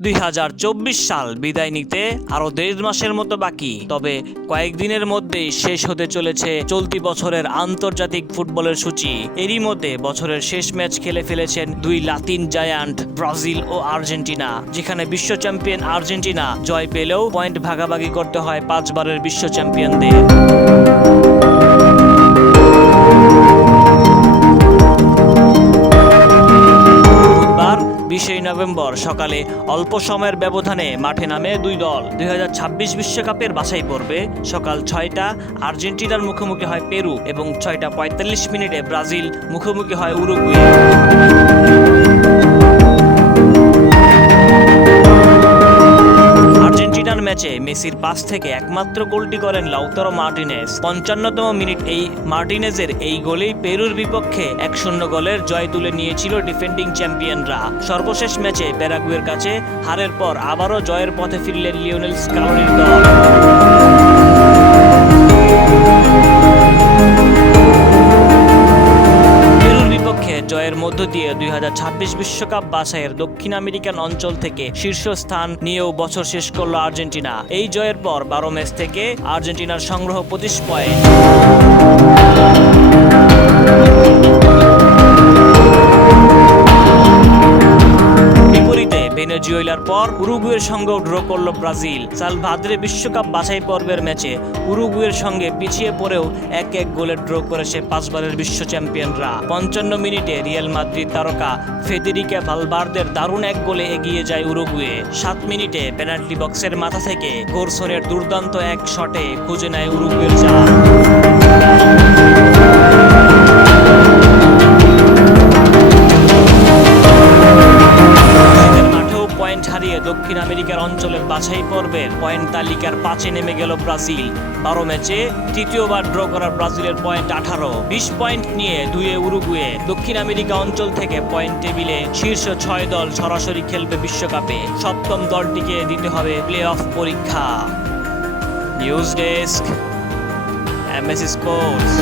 দুই হাজার চব্বিশ সাল বিদায় নিতে আরও দেড় মাসের মতো বাকি। তবে কয়েকদিনের মধ্যেই শেষ হতে চলেছে চলতি বছরের আন্তর্জাতিক ফুটবলের সূচি। এরই মধ্যে বছরের শেষ ম্যাচ খেলে ফেলেছেন দুই লাতিন জায়ান্ট ব্রাজিল ও আর্জেন্টিনা, যেখানে বিশ্ব চ্যাম্পিয়ন আর্জেন্টিনা জয় পেলেও পয়েন্ট ভাগাভাগি করতে হয় পাঁচবারের বিশ্ব চ্যাম্পিয়নদের। বুধবার বিশে নভেম্বর সকালে অল্প সময়ের ব্যবধানে মাঠে নামে দুই দল। দুই বিশ্বকাপের বাছাই পর্বে সকাল ছয়টা আর্জেন্টিনার মুখোমুখি হয় পেরু এবং ছয়টা পঁয়তাল্লিশ মিনিটে ব্রাজিল মুখোমুখি হয় উরুগুয়ে। ম্যাচে মেসির পাস থেকে একমাত্র গোলটি করেন লাউতারো মার্টিনেস। পঞ্চান্নতম মিনিট এই মার্টিনেজের এই গোলেই পেরুর বিপক্ষে এক শূন্য গোলের জয় তুলে নিয়েছিল ডিফেন্ডিং চ্যাম্পিয়নরা। সর্বশেষ ম্যাচে প্যারাগুয়ের কাছে হারের পর আবারও জয়ের পথে ফিরলেন লিওনেল স্কালোনির দল। জয়ের মধ্য দিয়ে দুই বিশ্বকাপ বাছাইয়ের দক্ষিণ আমেরিকান অঞ্চল থেকে শীর্ষস্থান নিয়েও বছর শেষ করল আর্জেন্টিনা। এই জয়ের পর বারো ম্যাচ থেকে আর্জেন্টিনার সংগ্রহ পঁচিশ পয়েন্ট। ভেনেজুয়েলার পর উরুগুয়ের সঙ্গেও ড্র করল ব্রাজিল। সাল ভাদ্রে বিশ্বকাপ বাছাই পর্বের ম্যাচে উরুগুয়ের সঙ্গে পিছিয়ে পড়েও এক এক গোলে ড্র করেছে পাঁচবারের বিশ্ব চ্যাম্পিয়নরা। পঞ্চান্ন মিনিটে রিয়াল মাদ্রিদ তারকা ফেদেরিকা ভালবার্দের দারুণ এক গোলে এগিয়ে যায় উরুগুয়ে। সাত মিনিটে পেনাল্টি বক্সের মাথা থেকে গোরসনের দুর্দান্ত এক শটে খুঁজে নেয় উরুগুয়ের চার। হারিয়ে দক্ষিণ আমেরিকার অঞ্চলের বাছাই পর্বের পয়েন্ট তালিকার পাঁচে নেমে গেল ব্রাজিল। বারো ম্যাচে তৃতীয়বার ড্র করা ব্রাজিলের পয়েন্ট আঠারো। বিশ পয়েন্ট নিয়ে দুয়ে উরুগুয়ে। দক্ষিণ আমেরিকা অঞ্চল থেকে পয়েন্ট টেবিলে শীর্ষ ছয় দল সরাসরি খেলবে বিশ্বকাপে। সপ্তম দলটিকে দিতে হবে প্লে অফ পরীক্ষা। News desk MAC sports.